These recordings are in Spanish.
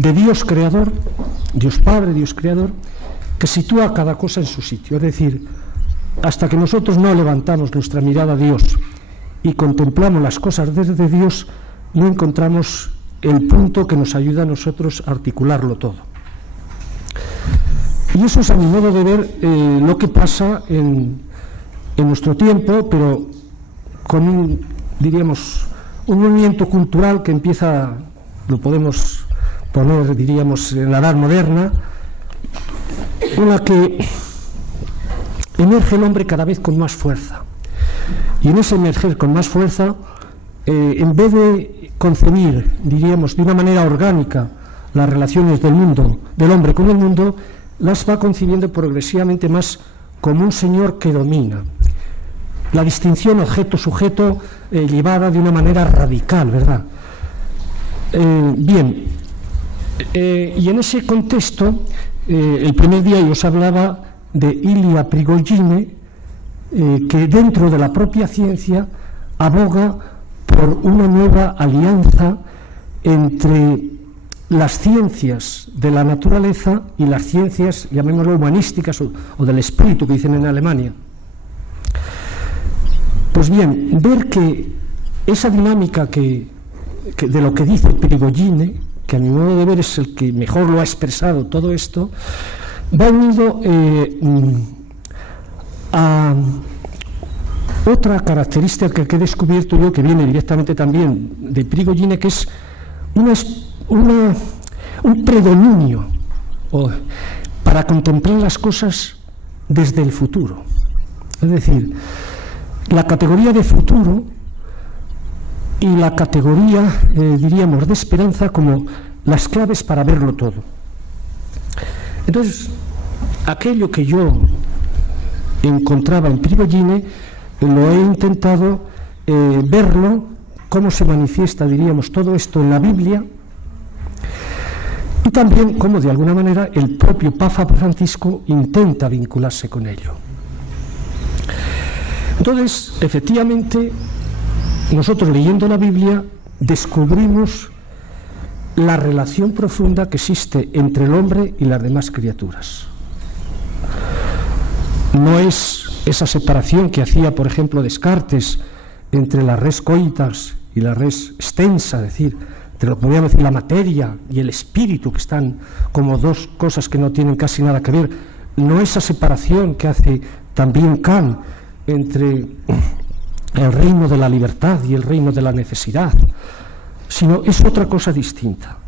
de Dios creador, Dios Padre, Dios creador, que sitúa cada cosa en su sitio. Es decir, hasta que nosotros no levantamos nuestra mirada a Dios y contemplamos las cosas desde Dios, no encontramos el punto que nos ayuda a nosotros a articularlo todo. Y eso es, a mi modo de ver, lo que pasa en nuestro tiempo, pero con un movimiento cultural que empieza, lo podemos poner, diríamos, en la edad moderna, en la que emerge el hombre cada vez con más fuerza. Y en ese emerger con más fuerza, en vez de concebir, diríamos, de una manera orgánica las relaciones del mundo, del hombre con el mundo, las va concibiendo progresivamente más como un señor que domina. La distinción objeto-sujeto llevada de una manera radical, ¿verdad? Y en ese contexto, el primer día yo os hablaba de Ilya Prigogine, que dentro de la propia ciencia aboga por una nueva alianza entre las ciencias de la naturaleza y las ciencias, llamémoslo humanísticas o del espíritu, que dicen en Alemania. Pues bien, ver que esa dinámica de lo que dice Prigogine, que a mi modo de ver es el que mejor lo ha expresado todo esto, va unido a otra característica que he descubierto yo, que viene directamente también de Prigogine, que es un predominio para contemplar las cosas desde el futuro. Es decir, la categoría de futuro y la categoría, diríamos, de esperanza como las claves para verlo todo. Entonces, aquello que yo encontraba en Prigogine, lo he intentado verlo, cómo se manifiesta, diríamos, todo esto en la Biblia, y también cómo, de alguna manera, el propio Papa Francisco intenta vincularse con ello. Entonces, efectivamente, nosotros leyendo la Biblia descubrimos la relación profunda que existe entre el hombre y las demás criaturas. No es esa separación que hacía, por ejemplo, Descartes entre la res coitas y la res extensa, es decir, podríamos decir la materia y el espíritu, que están como dos cosas que no tienen casi nada que ver. No esa separación que hace también Kant entre el reino de la libertad y el reino de la necesidad, sino es otra cosa distinta.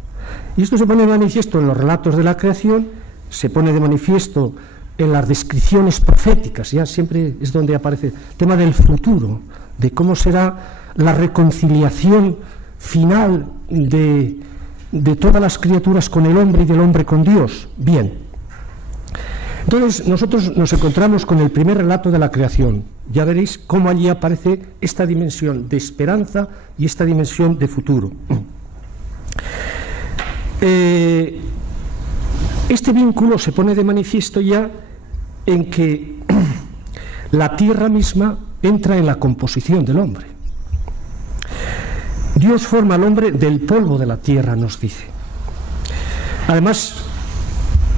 Y esto se pone de manifiesto en los relatos de la creación, se pone de manifiesto en las descripciones proféticas, ya siempre es donde aparece el tema del futuro, de cómo será la reconciliación final de todas las criaturas con el hombre y del hombre con Dios. Bien, entonces nosotros nos encontramos con el primer relato de la creación. Ya veréis cómo allí aparece esta dimensión de esperanza y esta dimensión de futuro. Este vínculo se pone de manifiesto ya en que la tierra misma entra en la composición del hombre. Dios forma al hombre del polvo de la tierra, nos dice. Además,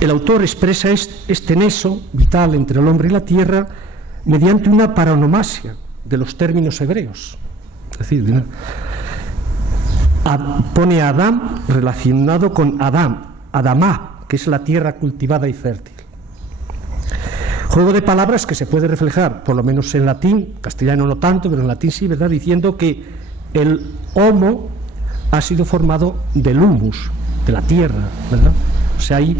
el autor expresa este nexo vital entre el hombre y la tierra mediante una paronomasia de los términos hebreos. Es decir, pone a Adán relacionado con Adamá, que es la tierra cultivada y fértil. Juego de palabras que se puede reflejar, por lo menos en latín, castellano no tanto, pero en latín sí, ¿verdad?, diciendo que el homo ha sido formado del humus, de la tierra, ¿verdad? O sea, hay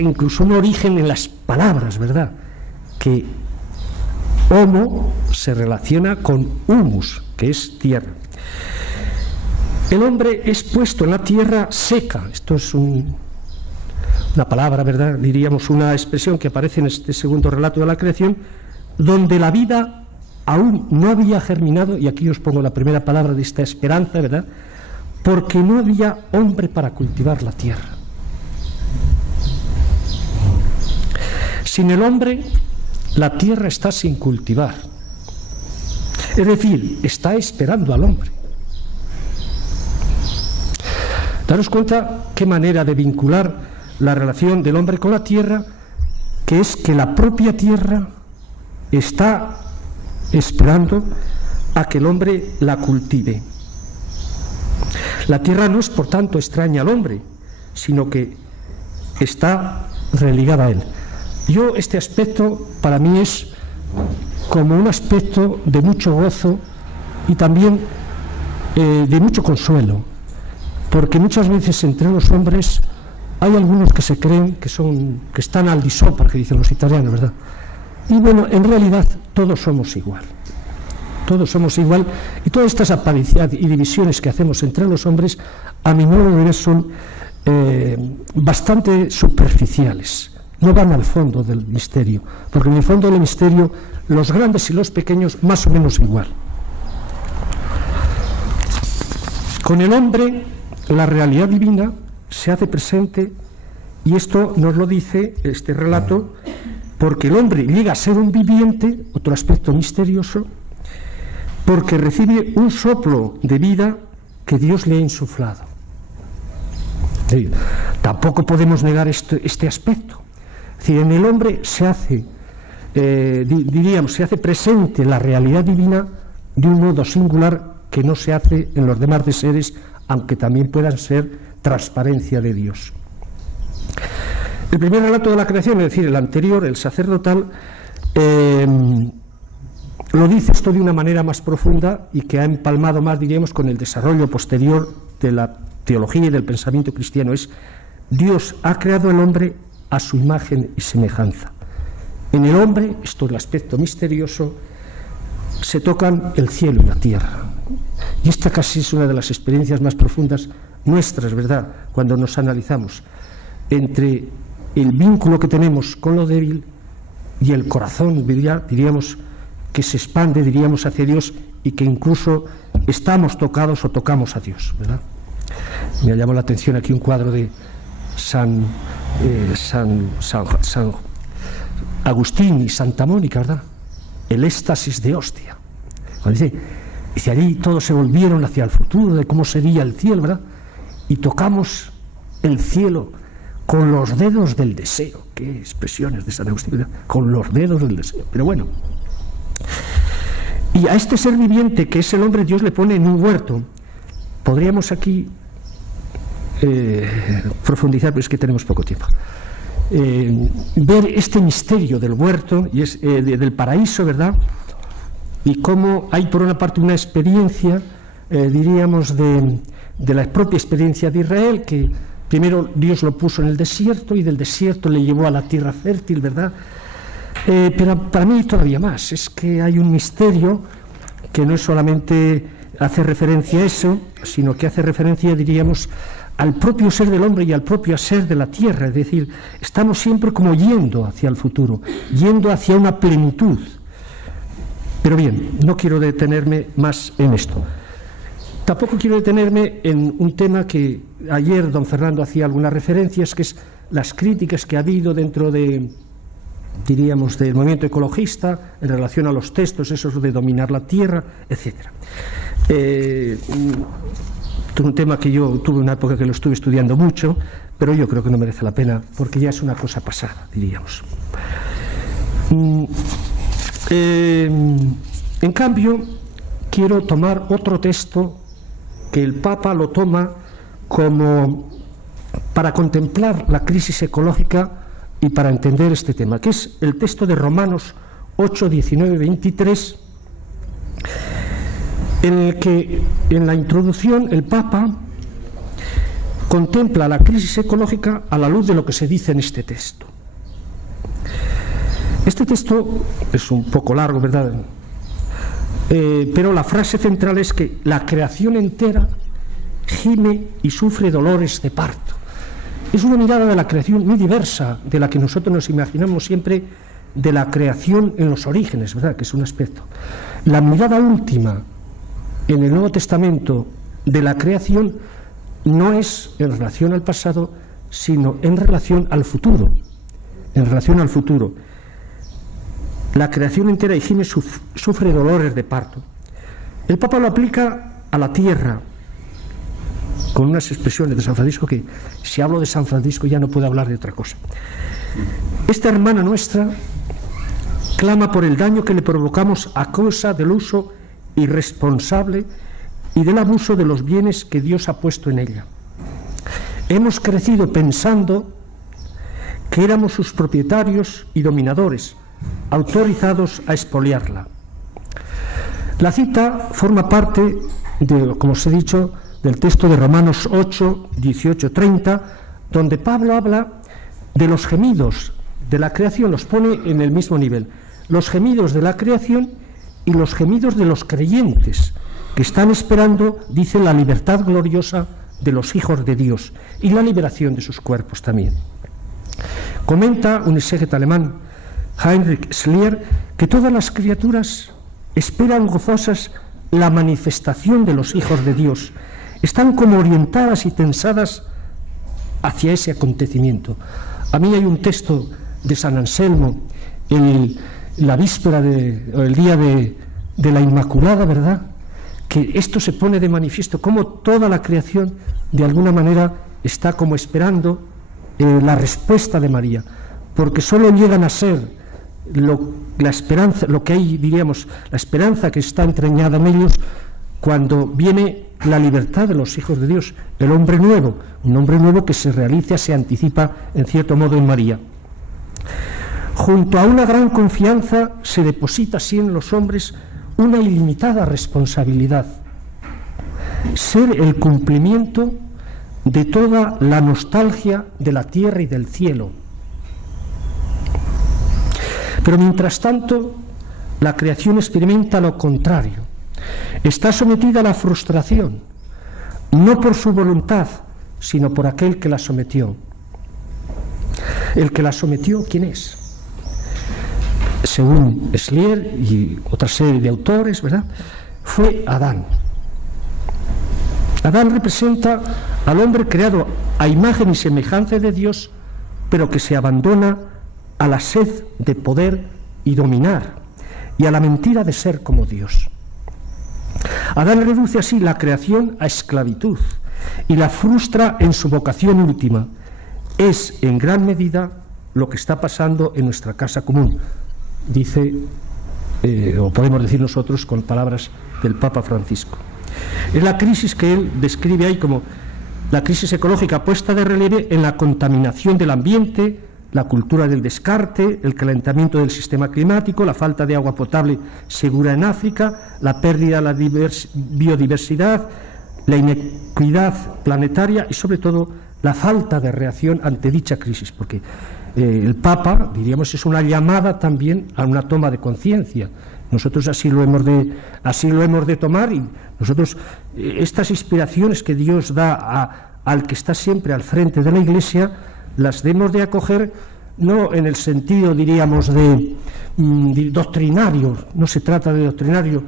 incluso un origen en las palabras, ¿verdad?, que homo se relaciona con humus, que es tierra. El hombre es puesto en la tierra seca. Esto es una palabra, ¿verdad?, diríamos una expresión que aparece en este segundo relato de la creación, donde la vida aún no había germinado, y aquí os pongo la primera palabra de esta esperanza, ¿verdad?, porque no había hombre para cultivar la tierra. Sin el hombre, la tierra está sin cultivar. Es decir, está esperando al hombre. Daros cuenta qué manera de vincular la relación del hombre con la tierra, que es que la propia tierra está esperando a que el hombre la cultive. La tierra no es, por tanto, extraña al hombre, sino que está religada a él. Este aspecto para mí es como un aspecto de mucho gozo y también de mucho consuelo, porque muchas veces entre los hombres hay algunos que se creen que están al di sopra, que dicen los italianos, ¿verdad? Y bueno, en realidad todos somos igual. Todos somos igual, y todas estas apariencias y divisiones que hacemos entre los hombres, a mi modo de ver, son bastante superficiales, no van al fondo del misterio, porque en el fondo del misterio los grandes y los pequeños más o menos igual. Con el hombre la realidad divina se hace presente, y esto nos lo dice este relato, porque el hombre llega a ser un viviente, otro aspecto misterioso, porque recibe un soplo de vida que Dios le ha insuflado. Tampoco podemos negar este aspecto. Es decir, en el hombre se hace, se hace presente la realidad divina de un modo singular que no se hace en los demás seres, aunque también puedan ser transparencia de Dios. El primer relato de la creación, es decir, el anterior, el sacerdotal, lo dice esto de una manera más profunda y que ha empalmado más, diríamos, con el desarrollo posterior de la teología y del pensamiento cristiano. Es: Dios ha creado al hombre a su imagen y semejanza. En el hombre, esto es el aspecto misterioso, se tocan el cielo y la tierra. Y esta casi es una de las experiencias más profundas nuestras, ¿verdad?, cuando nos analizamos entre el vínculo que tenemos con lo débil y el corazón, diríamos, que se expande, diríamos, hacia Dios, y que incluso estamos tocados o tocamos a Dios, ¿verdad? Me llamó la atención aquí un cuadro de San Agustín y Santa Mónica, ¿verdad? El éxtasis de Ostia. Cuando dice allí todos se volvieron hacia el futuro de cómo sería el cielo, ¿verdad? Y tocamos el cielo con los dedos del deseo. Qué expresiones de San Agustín, ¿verdad? Con los dedos del deseo. Pero bueno, y a este ser viviente que es el hombre, Dios le pone en un huerto. Podríamos aquí profundizar, pero es que tenemos poco tiempo. Ver este misterio del huerto y del paraíso, ¿verdad? Y cómo hay por una parte una experiencia, diríamos, de la propia experiencia de Israel, que primero Dios lo puso en el desierto y del desierto le llevó a la tierra fértil, ¿verdad? Pero para mí todavía más, es que hay un misterio que no es solamente hace referencia a eso, sino que hace referencia, diríamos, al propio ser del hombre y al propio ser de la tierra. Es decir, estamos siempre como yendo hacia el futuro, yendo hacia una plenitud. Pero bien, no quiero detenerme más en esto. Tampoco quiero detenerme en un tema que ayer don Fernando hacía algunas referencias, que es las críticas que ha habido dentro de, diríamos, del movimiento ecologista en relación a los textos esos de dominar la tierra, etcétera. Un tema que yo tuve una época que lo estuve estudiando mucho, pero yo creo que no merece la pena porque ya es una cosa pasada, diríamos. En cambio, quiero tomar otro texto que el Papa lo toma como para contemplar la crisis ecológica y para entender este tema, que es el texto de Romanos 8, 19, 23, en el que en la introducción el Papa contempla la crisis ecológica a la luz de lo que se dice en este texto. Este texto es un poco largo, ¿verdad? Pero la frase central es que la creación entera gime y sufre dolores de parto. Es una mirada de la creación muy diversa de la que nosotros nos imaginamos siempre de la creación en los orígenes, ¿verdad?, que es un aspecto. La mirada última en el Nuevo Testamento de la creación no es en relación al pasado, sino en relación al futuro. En relación al futuro. La creación entera y gime sufre dolores de parto. El Papa lo aplica a la tierra con unas expresiones de San Francisco que, si hablo de San Francisco, ya no puedo hablar de otra cosa. Esta hermana nuestra clama por el daño que le provocamos a causa del uso irresponsable y del abuso de los bienes que Dios ha puesto en ella. Hemos crecido pensando que éramos sus propietarios y dominadores, autorizados a expoliarla. La cita forma parte de, como os he dicho, del texto de Romanos 8, 18, 30, donde Pablo habla de los gemidos de la creación, los pone en el mismo nivel. Los gemidos de la creación y los gemidos de los creyentes, que están esperando, dice, la libertad gloriosa de los hijos de Dios y la liberación de sus cuerpos también. Comenta un exégeta alemán, Heinrich Schlier, que todas las criaturas esperan gozosas la manifestación de los hijos de Dios. Están como orientadas y tensadas hacia ese acontecimiento. A mí hay un texto de San Anselmo, la víspera o el día de la Inmaculada, ¿verdad?, que esto se pone de manifiesto, como toda la creación de alguna manera está como esperando la respuesta de María, porque solo llegan a ser la esperanza, lo que hay, diríamos, la esperanza que está entrañada en ellos cuando viene la libertad de los hijos de Dios, el hombre nuevo, un hombre nuevo que se realiza, se anticipa en cierto modo en María. Junto a una gran confianza se deposita así en los hombres una ilimitada responsabilidad, ser el cumplimiento de toda la nostalgia de la tierra y del cielo. Pero mientras tanto, la creación experimenta lo contrario. Está sometida a la frustración, no por su voluntad, sino por aquel que la sometió. El que la sometió, ¿quién es? Según Schlier y otra serie de autores, ¿verdad?, fue Adán. Adán representa al hombre creado a imagen y semejanza de Dios, pero que se abandona a la sed de poder y dominar, y a la mentira de ser como Dios. Adán reduce así la creación a esclavitud y la frustra en su vocación última. Es en gran medida lo que está pasando en nuestra casa común, dice, o podemos decir nosotros con palabras del Papa Francisco. Es la crisis que él describe ahí como la crisis ecológica puesta de relieve en la contaminación del ambiente, la cultura del descarte, el calentamiento del sistema climático, la falta de agua potable segura en África, la pérdida de la biodiversidad, la inequidad planetaria y sobre todo la falta de reacción ante dicha crisis, porque el Papa, diríamos, es una llamada también a una toma de conciencia. Nosotros así lo hemos de tomar, y nosotros estas inspiraciones que Dios da al que está siempre al frente de la Iglesia, las debemos de acoger no en el sentido, diríamos, de doctrinario, no se trata de doctrinario,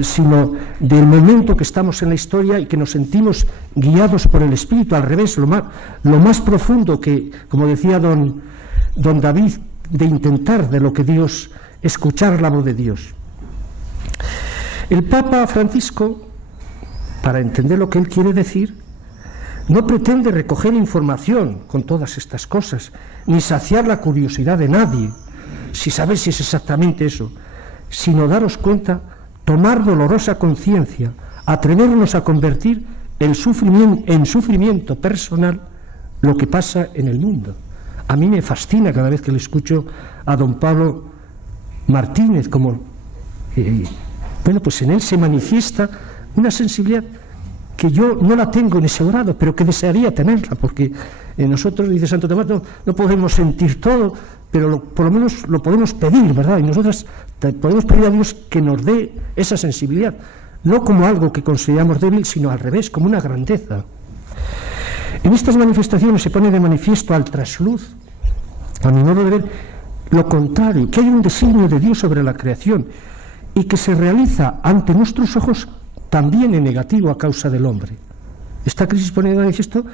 sino del momento que estamos en la historia y que nos sentimos guiados por el Espíritu, al revés, lo más profundo que, como decía don David, de intentar de lo que Dios, escuchar la voz de Dios. El Papa Francisco, para entender lo que él quiere decir, no pretende recoger información con todas estas cosas, ni saciar la curiosidad de nadie, si sabéis si es exactamente eso, sino daros cuenta, tomar dolorosa conciencia, atrevernos a convertir en sufrimiento personal lo que pasa en el mundo. A mí me fascina cada vez que le escucho a don Pablo Martínez, como, pues en él se manifiesta una sensibilidad que yo no la tengo en ese grado, pero que desearía tenerla, porque nosotros, dice Santo Tomás, no podemos sentir todo, pero por lo menos lo podemos pedir, ¿verdad? Y nosotros podemos pedir a Dios que nos dé esa sensibilidad, no como algo que consideramos débil, sino al revés, como una grandeza. En estas manifestaciones se pone de manifiesto al trasluz, a mi modo de ver, lo contrario, que hay un designio de Dios sobre la creación y que se realiza ante nuestros ojos también en negativo a causa del hombre. Esta crisis pone de manifiesto,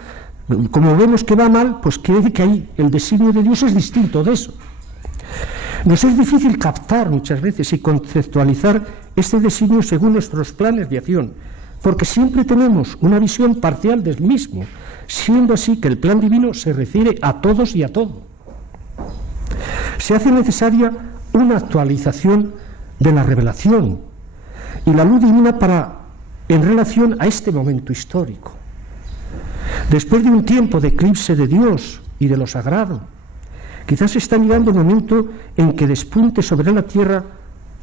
como vemos que va mal, pues quiere decir que ahí el designio de Dios es distinto de eso. Nos es difícil captar muchas veces y conceptualizar este designio según nuestros planes de acción, porque siempre tenemos una visión parcial del mismo, siendo así que el plan divino se refiere a todos y a todo. Se hace necesaria una actualización de la revelación y la luz divina en relación a este momento histórico. Después de un tiempo de eclipse de Dios y de lo sagrado, quizás se está mirando el momento en que despunte sobre la tierra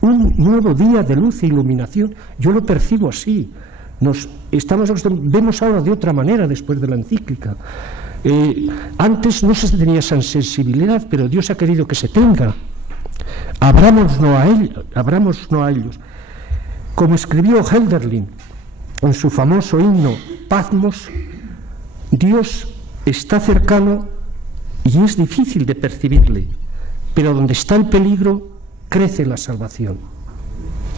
un nuevo día de luz e iluminación. Yo lo percibo así. Vemos ahora de otra manera después de la encíclica. Antes no se tenía esa sensibilidad, pero Dios ha querido que se tenga. Abrámonos a ellos. Como escribió Hölderlin en su famoso himno Patmos, Dios está cercano y es difícil de percibirle, pero donde está el peligro crece la salvación.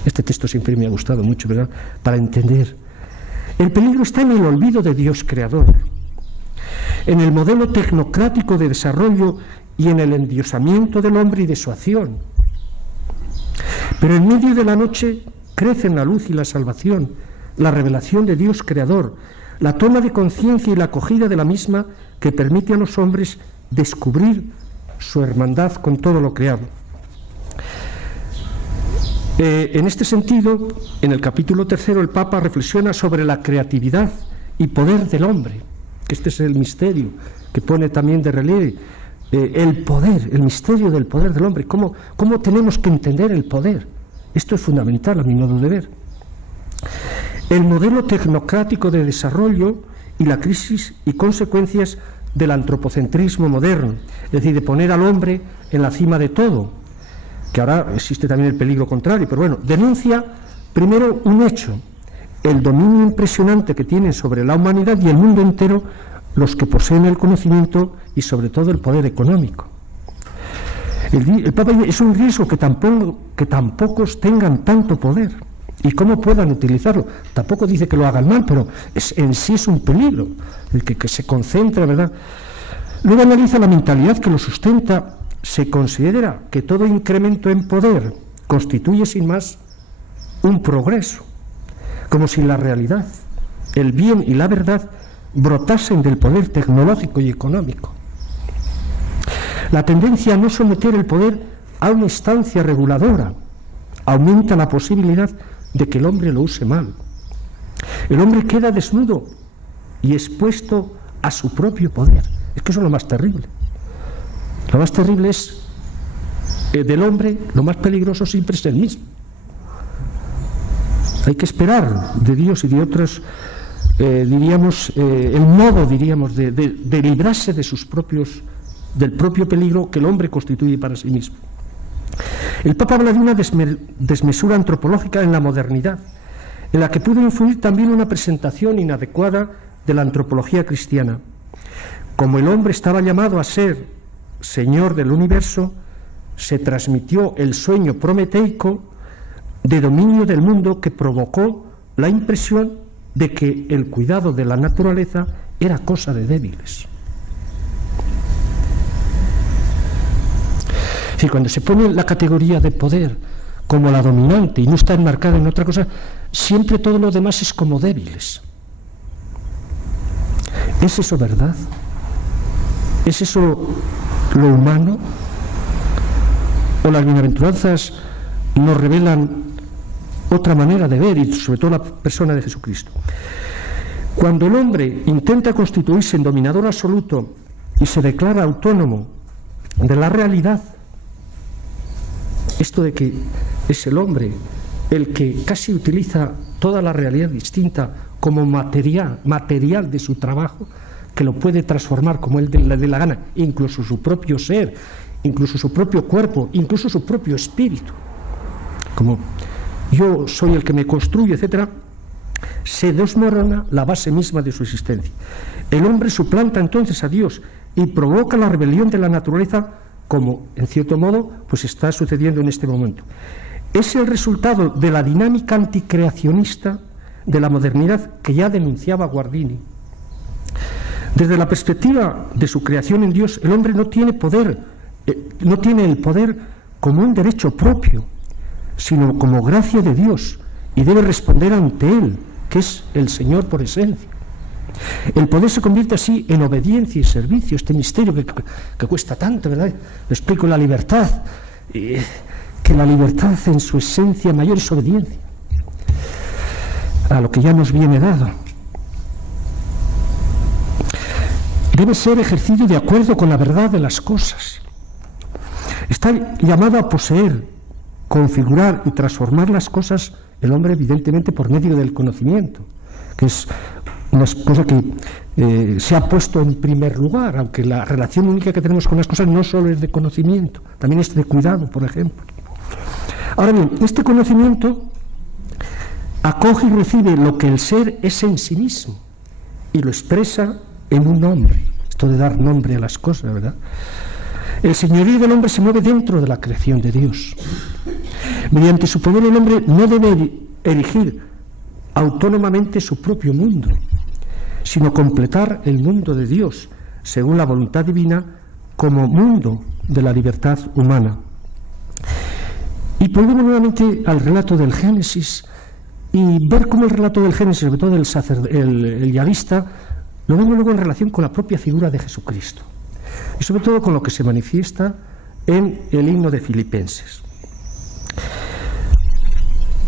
Este texto siempre me ha gustado mucho, ¿verdad?, para entender. El peligro está en el olvido de Dios creador, en el modelo tecnocrático de desarrollo y en el endiosamiento del hombre y de su acción. Pero en medio de la noche crecen la luz y la salvación, la revelación de Dios creador, la toma de conciencia y la acogida de la misma que permite a los hombres descubrir su hermandad con todo lo creado. En este sentido, en el capítulo 3, el Papa reflexiona sobre la creatividad y poder del hombre, que este es el misterio que pone también de relieve, el poder, el misterio del poder del hombre, cómo tenemos que entender el poder. Esto es fundamental a mi modo de ver. El modelo tecnocrático de desarrollo y la crisis y consecuencias del antropocentrismo moderno, es decir, de poner al hombre en la cima de todo, que ahora existe también el peligro contrario, pero bueno, denuncia primero un hecho, el dominio impresionante que tienen sobre la humanidad y el mundo entero los que poseen el conocimiento y sobre todo el poder económico. El Papa dice, es un riesgo que tan pocos tengan tanto poder y cómo puedan utilizarlo. Tampoco dice que lo hagan mal, pero en sí es un peligro el que se concentra, ¿verdad? Luego analiza la mentalidad que lo sustenta. Se considera que todo incremento en poder constituye sin más un progreso, como si la realidad, el bien y la verdad brotasen del poder tecnológico y económico. La tendencia a no someter el poder a una instancia reguladora aumenta la posibilidad de que el hombre lo use mal. El hombre queda desnudo y expuesto a su propio poder. Es que eso es lo más terrible. Lo más terrible es del hombre, lo más peligroso siempre es el mismo. Hay que esperar de Dios y de otros, el modo, de librarse del propio peligro que el hombre constituye para sí mismo. El Papa habla de una desmesura antropológica en la modernidad, en la que pudo influir también una presentación inadecuada de la antropología cristiana. Como el hombre estaba llamado a ser Señor del universo, se transmitió el sueño prometeico de dominio del mundo que provocó la impresión de que el cuidado de la naturaleza era cosa de débiles. Es decir, cuando se pone la categoría de poder como la dominante y no está enmarcada en otra cosa, siempre todo lo demás es como débiles. ¿Es eso verdad? ¿Es eso lo humano? ¿O las bienaventuranzas nos revelan otra manera de ver, y sobre todo la persona de Jesucristo? Cuando el hombre intenta constituirse en dominador absoluto y se declara autónomo de la realidad, esto de que es el hombre el que casi utiliza toda la realidad distinta como material de su trabajo, que lo puede transformar como él le dé la gana, incluso su propio ser, incluso su propio cuerpo, incluso su propio espíritu, como yo soy el que me construye, etcétera, se desmorona la base misma de su existencia. El hombre suplanta entonces a Dios y provoca la rebelión de la naturaleza, como en cierto modo pues está sucediendo en este momento. Es el resultado de la dinámica anticreacionista de la modernidad que ya denunciaba Guardini. Desde la perspectiva de su creación en Dios, el hombre no tiene el poder como un derecho propio, sino como gracia de Dios, y debe responder ante él que es el Señor por esencia. El poder se convierte así en obediencia y servicio, este misterio que cuesta tanto, ¿verdad? Lo explico en la libertad, que la libertad en su esencia mayor es obediencia a lo que ya nos viene dado. Debe ser ejercido de acuerdo con la verdad de las cosas. Está llamado a poseer, configurar y transformar las cosas el hombre, evidentemente, por medio del conocimiento, que es una cosa que se ha puesto en primer lugar, aunque la relación única que tenemos con las cosas no solo es de conocimiento, también es de cuidado, por ejemplo. Ahora bien, este conocimiento acoge y recibe lo que el ser es en sí mismo y lo expresa en un nombre. Esto de dar nombre a las cosas, ¿verdad? El señorío del hombre se mueve dentro de la creación de Dios. Mediante su poder el hombre no debe erigir autónomamente su propio mundo, sino completar el mundo de Dios, según la voluntad divina, como mundo de la libertad humana. Y volvemos nuevamente al relato del Génesis y ver cómo el relato del Génesis, sobre todo el yavista, lo vemos luego en relación con la propia figura de Jesucristo y sobre todo con lo que se manifiesta en el himno de Filipenses.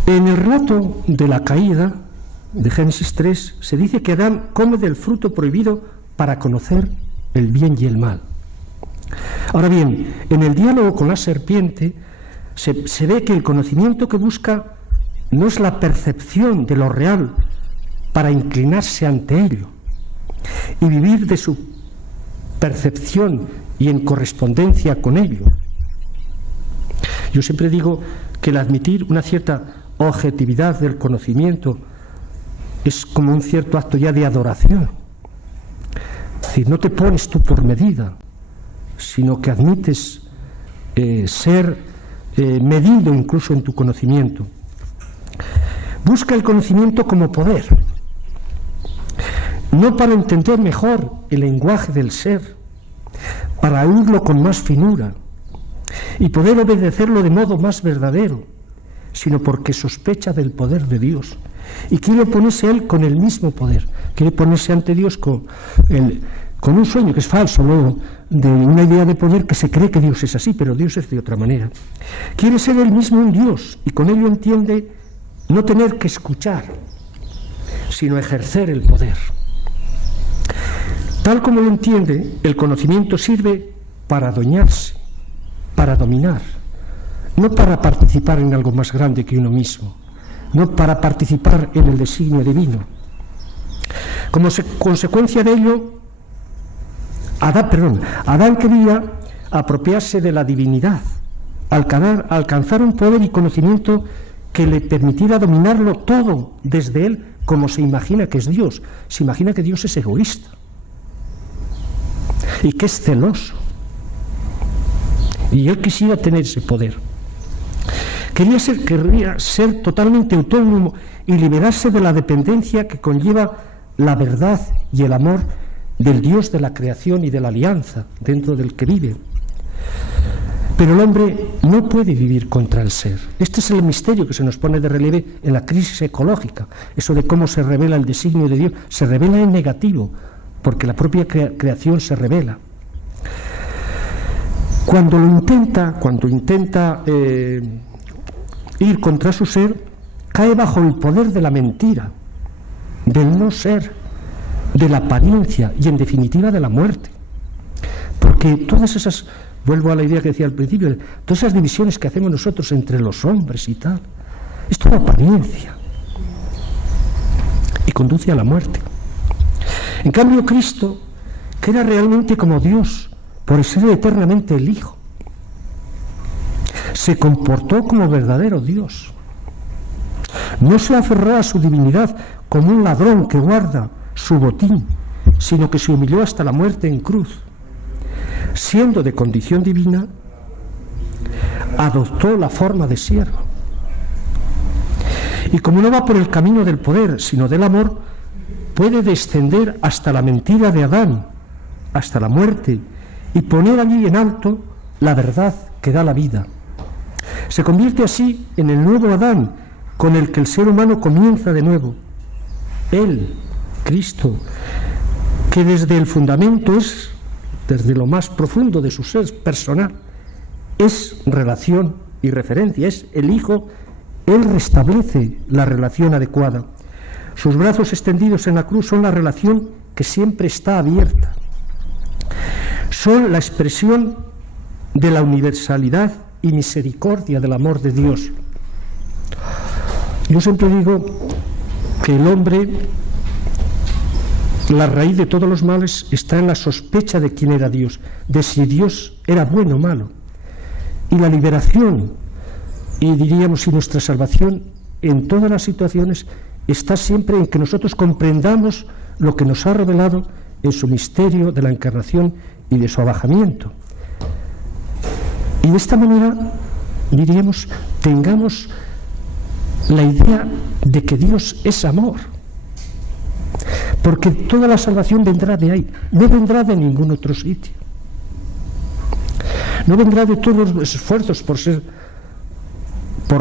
En el relato de la caída de Génesis 3 se dice que Adán come del fruto prohibido para conocer el bien y el mal. Ahora bien, en el diálogo con la serpiente se ve que el conocimiento que busca no es la percepción de lo real para inclinarse ante ello y vivir de su percepción y en correspondencia con ello. Yo siempre digo que el admitir una cierta objetividad del conocimiento es como un cierto acto ya de adoración. Es decir, no te pones tú por medida, sino que admites ser medido incluso en tu conocimiento. Busca el conocimiento como poder, no para entender mejor el lenguaje del ser, para oírlo con más finura y poder obedecerlo de modo más verdadero, sino porque sospecha del poder de Dios y quiere ponerse él con el mismo poder, quiere ponerse ante Dios con un sueño que es falso, luego, de una idea de poder que se cree que Dios es así, pero Dios es de otra manera. Quiere ser él mismo un Dios y con ello entiende no tener que escuchar, sino ejercer el poder. Tal como lo entiende, el conocimiento sirve para adueñarse, para dominar, no para participar en algo más grande que uno mismo, no para participar en el designio divino. Como consecuencia de ello, Adán quería apropiarse de la divinidad, alcanzar un poder y conocimiento que le permitiera dominarlo todo desde él, como se imagina que es Dios. Se imagina que Dios es egoísta y que es celoso, y él quisiera tener ese poder. Quería ser totalmente autónomo y liberarse de la dependencia que conlleva la verdad y el amor del Dios de la creación y de la alianza dentro del que vive. Pero el hombre no puede vivir contra el ser. Este es el misterio que se nos pone de relieve en la crisis ecológica. Eso de cómo se revela el designio de Dios, se revela en negativo, porque la propia creación se revela. Cuando intenta ir contra su ser, cae bajo el poder de la mentira, del no ser, de la apariencia y en definitiva de la muerte. Porque todas esas, vuelvo a la idea que decía al principio, todas esas divisiones que hacemos nosotros entre los hombres y tal, es toda apariencia y conduce a la muerte. En cambio, Cristo, que era realmente como Dios, por ser eternamente el Hijo, se comportó como verdadero Dios. No se aferró a su divinidad como un ladrón que guarda su botín, sino que se humilló hasta la muerte en cruz. Siendo de condición divina, adoptó la forma de siervo. Y como no va por el camino del poder, sino del amor, puede descender hasta la mentira de Adán, hasta la muerte, y poner allí en alto la verdad que da la vida. Se convierte así en el nuevo Adán, con el que el ser humano comienza de nuevo, Él, Cristo, que desde el fundamento es, desde lo más profundo de su ser personal, es relación y referencia, es el Hijo. Él restablece la relación adecuada. Sus brazos extendidos en la cruz son la relación que siempre está abierta. Son la expresión de la universalidad y misericordia del amor de Dios. Yo siempre digo que el hombre, la raíz de todos los males está en la sospecha de quién era Dios, de si Dios era bueno o malo. Y la liberación, y diríamos, y nuestra salvación en todas las situaciones está siempre en que nosotros comprendamos lo que nos ha revelado en su misterio de la encarnación y de su abajamiento. Y de esta manera, diríamos, tengamos la idea de que Dios es amor. Porque toda la salvación vendrá de ahí, no vendrá de ningún otro sitio. No vendrá de todos los esfuerzos por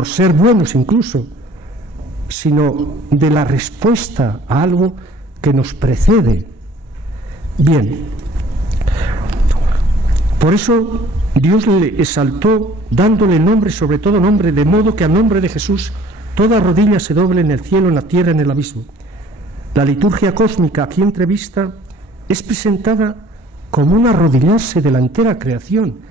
ser buenos incluso, sino de la respuesta a algo que nos precede. Bien, por eso Dios le exaltó dándole nombre, sobre todo nombre, de modo que a nombre de Jesús toda rodilla se doble en el cielo, en la tierra, en el abismo. La liturgia cósmica aquí entrevista es presentada como un arrodillarse de la entera creación,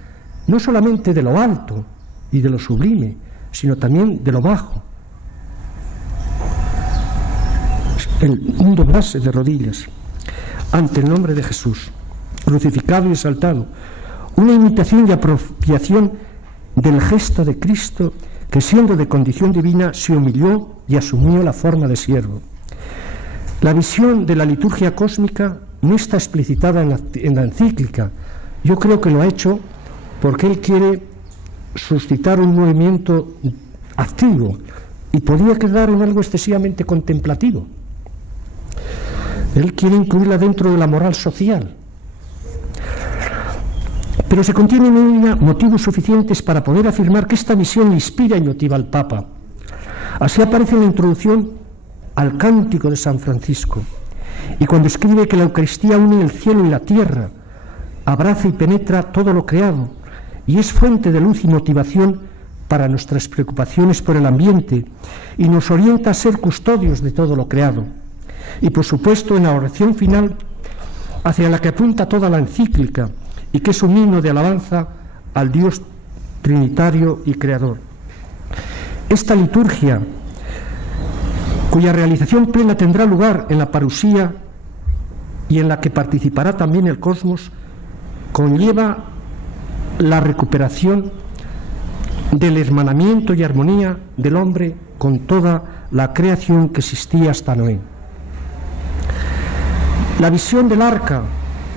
no solamente de lo alto y de lo sublime, sino también de lo bajo. Un doblarse de rodillas ante el nombre de Jesús, crucificado y exaltado, una imitación y apropiación del gesto de Cristo, que siendo de condición divina se humilló y asumió la forma de siervo. La visión de la liturgia cósmica no está explicitada en la encíclica. Yo creo que lo ha hecho porque él quiere suscitar un movimiento activo y podría quedar en algo excesivamente contemplativo. Él quiere incluirla dentro de la moral social. Pero se contienen en ella motivos suficientes para poder afirmar que esta visión inspira y motiva al Papa. Así aparece en la introducción al Cántico de San Francisco, y cuando escribe que la Eucaristía une el cielo y la tierra, abraza y penetra todo lo creado, y es fuente de luz y motivación para nuestras preocupaciones por el ambiente, y nos orienta a ser custodios de todo lo creado. Y por supuesto en la oración final, hacia la que apunta toda la encíclica, y que es un himno de alabanza al Dios trinitario y creador. Esta liturgia, cuya realización plena tendrá lugar en la parusía y en la que participará también el cosmos, conlleva la recuperación del hermanamiento y armonía del hombre con toda la creación que existía hasta Noé. La visión del arca,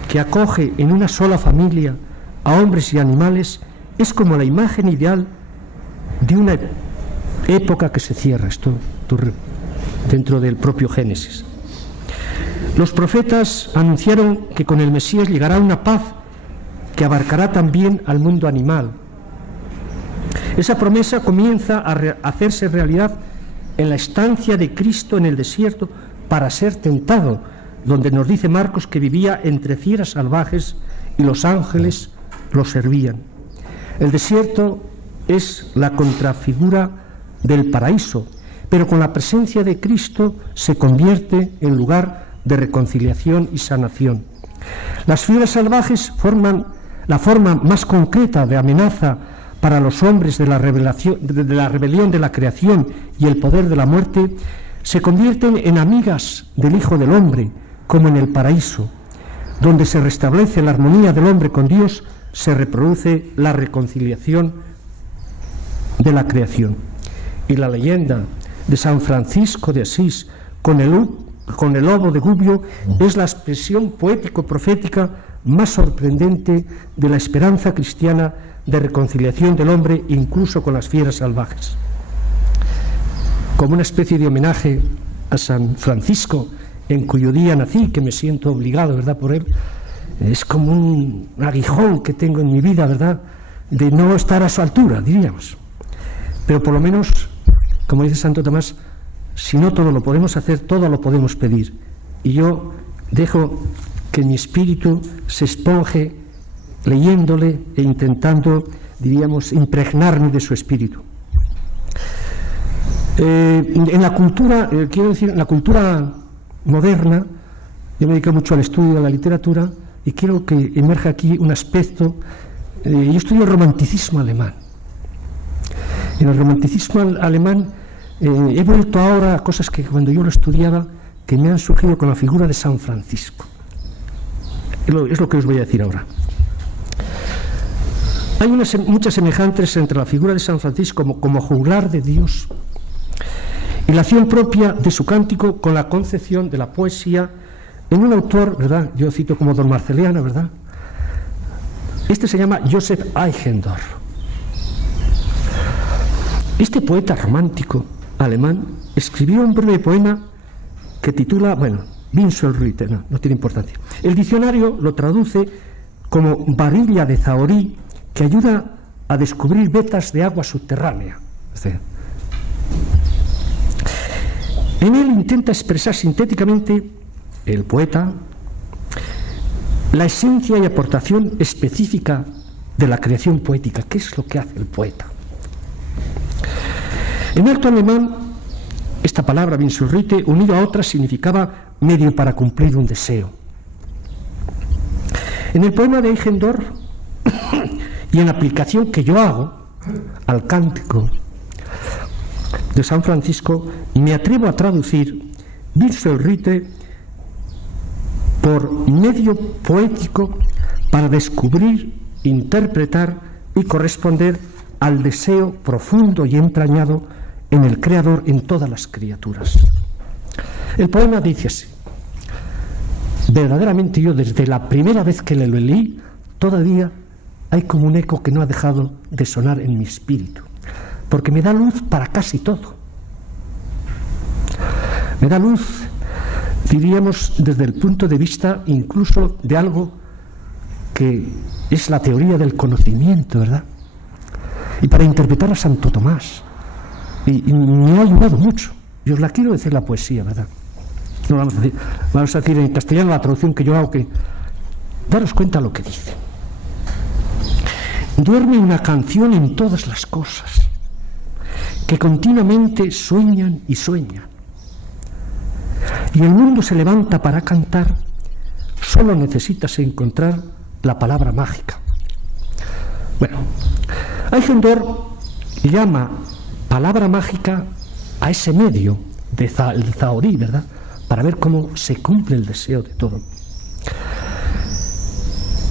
que acoge en una sola familia a hombres y animales, es como la imagen ideal de una época que se cierra, esto dentro del propio Génesis. Los profetas anunciaron que con el Mesías llegará una paz que abarcará también al mundo animal. Esa promesa comienza a hacerse realidad en la estancia de Cristo en el desierto para ser tentado, donde nos dice Marcos que vivía entre fieras salvajes y los ángeles lo servían. El desierto es la contrafigura del paraíso, pero con la presencia de Cristo se convierte en lugar de reconciliación y sanación. Las fieras salvajes forman la forma más concreta de amenaza para los hombres de la rebelión de la creación y el poder de la muerte. Se convierten en amigas del Hijo del Hombre, como en el paraíso, donde se restablece la armonía del hombre con Dios, se reproduce la reconciliación de la creación. Y la leyenda de San Francisco de Asís con el lobo de Gubbio es la expresión poético-profética más sorprendente de la esperanza cristiana de reconciliación del hombre incluso con las fieras salvajes. Como una especie de homenaje a San Francisco, en cuyo día nací, que me siento obligado, ¿verdad?, por él, es como un aguijón que tengo en mi vida, ¿verdad?, de no estar a su altura, diríamos. Pero por lo menos, como dice Santo Tomás, si no todo lo podemos hacer, todo lo podemos pedir. Y yo dejo que mi espíritu se esponje leyéndole e intentando, diríamos, impregnarme de su espíritu. En la cultura, quiero decir, en la cultura moderna, yo me dedico mucho al estudio de la literatura y quiero que emerja aquí un aspecto. Yo estudio el romanticismo alemán. En el romanticismo alemán he vuelto ahora a cosas que cuando yo lo estudiaba que me han surgido con la figura de San Francisco. Es lo que os voy a decir ahora. Hay muchas semejanzas entre la figura de San Francisco como juglar de Dios y la acción propia de su cántico con la concepción de la poesía en un autor, ¿verdad? Yo cito como don Marceliano, ¿verdad? Este se llama Joseph Eichendorff. Este poeta romántico alemán escribió un breve poema que titula, Winselried, no tiene importancia. El diccionario lo traduce como varilla de zahorí que ayuda a descubrir vetas de agua subterránea. En él intenta expresar sintéticamente el poeta la esencia y aportación específica de la creación poética. ¿Qué es lo que hace el poeta? En alto alemán, esta palabra Winselried, unido a otras, significaba medio para cumplir un deseo. En el poema de Eichendorff y en la aplicación que yo hago al cántico de San Francisco, me atrevo a traducir Winselried por medio poético para descubrir, interpretar y corresponder al deseo profundo y entrañado en el Creador en todas las criaturas. El poema dice así: verdaderamente yo desde la primera vez que lo leí, todavía hay como un eco que no ha dejado de sonar en mi espíritu, porque me da luz para casi todo. Me da luz, diríamos, desde el punto de vista incluso de algo que es la teoría del conocimiento, ¿verdad? Y para interpretar a Santo Tomás. Y me ha ayudado mucho. Y os la quiero decir la poesía, ¿verdad? No vamos a decir en castellano la traducción que yo hago, que daros cuenta lo que dice. Duerme una canción en todas las cosas, que continuamente sueñan y sueñan. Y el mundo se levanta para cantar, solo necesitas encontrar la palabra mágica. Bueno, Eichendorff llama palabra mágica a ese medio el zahorí, ¿verdad?, para ver cómo se cumple el deseo de todo.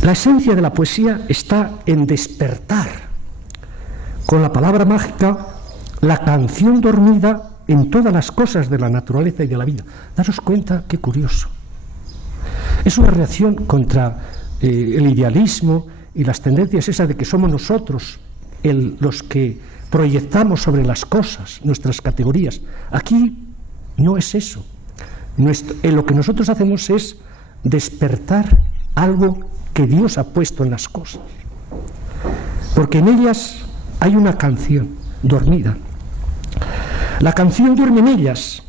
La esencia de la poesía está en despertar con la palabra mágica la canción dormida en todas las cosas de la naturaleza y de la vida. Daros cuenta, qué curioso. Es una reacción contra el idealismo y las tendencias esas de que somos nosotros los que proyectamos sobre las cosas nuestras categorías. Aquí no es eso. Lo que nosotros hacemos es despertar algo que Dios ha puesto en las cosas, porque en ellas hay una canción dormida. La canción duerme en ellas,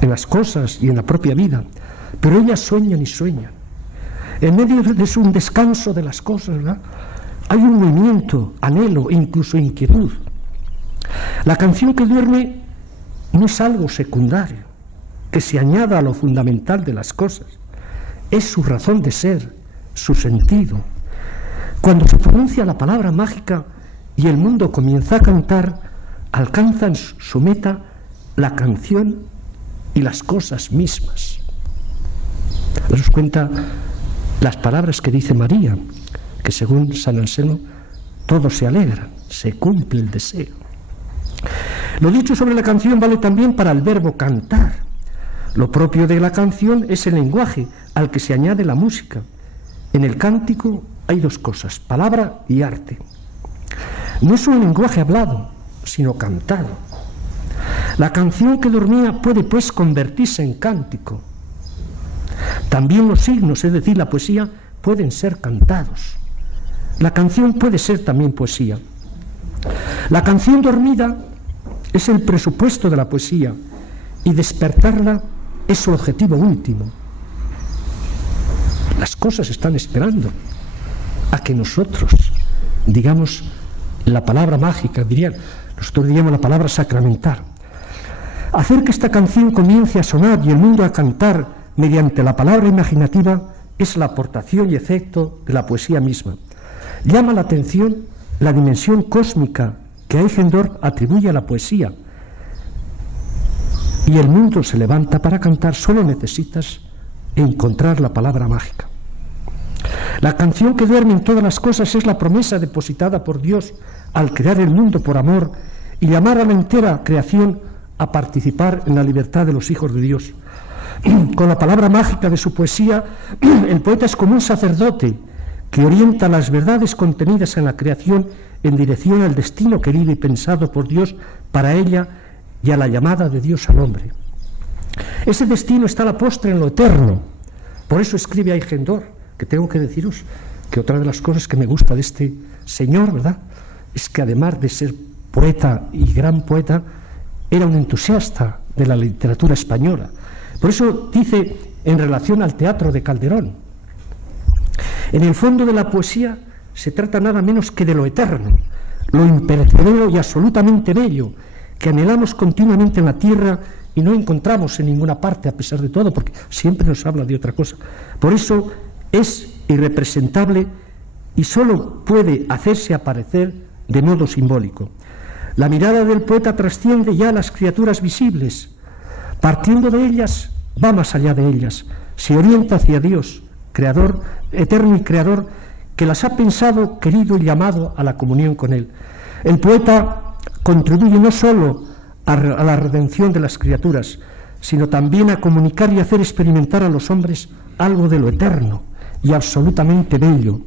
en las cosas y en la propia vida, pero ellas sueñan y sueñan. En medio de un descanso de las cosas, ¿verdad?, hay un movimiento, anhelo e incluso inquietud. La canción que duerme no es algo secundario, que se añada a lo fundamental de las cosas. Es su razón de ser, su sentido. Cuando se pronuncia la palabra mágica y el mundo comienza a cantar, alcanzan su meta la canción y las cosas mismas. Daos cuenta las palabras que dice María, que según San Anselmo, todos se alegran, se cumple el deseo. Lo dicho sobre la canción vale también para el verbo cantar. Lo propio de la canción es el lenguaje al que se añade la música. En el cántico hay dos cosas, palabra y arte. No es un lenguaje hablado, sino cantado. La canción que dormía puede, pues, convertirse en cántico. También los signos, es decir, la poesía, pueden ser cantados. La canción puede ser también poesía. La canción dormida es el presupuesto de la poesía y despertarla es su objetivo último. Las cosas están esperando a que nosotros digamos la palabra mágica, nosotros diríamos la palabra sacramental. Hacer que esta canción comience a sonar y el mundo a cantar mediante la palabra imaginativa es la aportación y efecto de la poesía misma. Llama la atención la dimensión cósmica que Eichendorff atribuye a la poesía. Y el mundo se levanta para cantar, solo necesitas encontrar la palabra mágica. La canción que duerme en todas las cosas es la promesa depositada por Dios al crear el mundo por amor y llamar a la entera creación a participar en la libertad de los hijos de Dios. Con la palabra mágica de su poesía, el poeta es como un sacerdote que orienta las verdades contenidas en la creación en dirección al destino querido y pensado por Dios para ella y a la llamada de Dios al hombre. Ese destino está a la postre en lo eterno. Por eso escribe Eichendorff, que tengo que deciros que otra de las cosas que me gusta de este señor, ¿verdad?, es que además de ser poeta y gran poeta, era un entusiasta de la literatura española. Por eso dice, en relación al teatro de Calderón, en el fondo de la poesía se trata nada menos que de lo eterno, lo imperecedero y absolutamente bello, que anhelamos continuamente en la tierra y no encontramos en ninguna parte, a pesar de todo, porque siempre nos habla de otra cosa. Por eso es irrepresentable y solo puede hacerse aparecer de modo simbólico. La mirada del poeta trasciende ya a las criaturas visibles. Partiendo de ellas, va más allá de ellas. Se orienta hacia Dios, creador, eterno y creador, que las ha pensado, querido y llamado a la comunión con Él. El poeta contribuye no solo a la redención de las criaturas, sino también a comunicar y hacer experimentar a los hombres algo de lo eterno y absolutamente bello,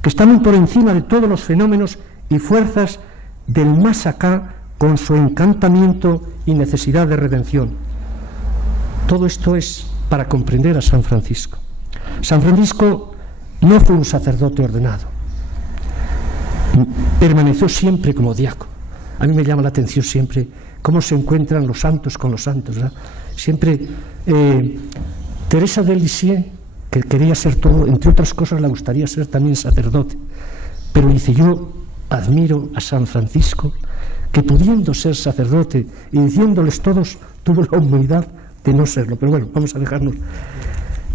que está muy por encima de todos los fenómenos y fuerzas del más acá, con su encantamiento y necesidad de redención. Todo esto es para comprender a San Francisco. San Francisco no fue un sacerdote ordenado, permaneció siempre como diácono. A mí me llama la atención siempre cómo se encuentran los santos con los santos, ¿verdad? Siempre Teresa de Lisieux, que quería ser todo, entre otras cosas le gustaría ser también sacerdote, pero dice: yo admiro a San Francisco, que pudiendo ser sacerdote y diciéndoles todos, tuvo la humildad de no serlo. Pero bueno, vamos a dejarnos.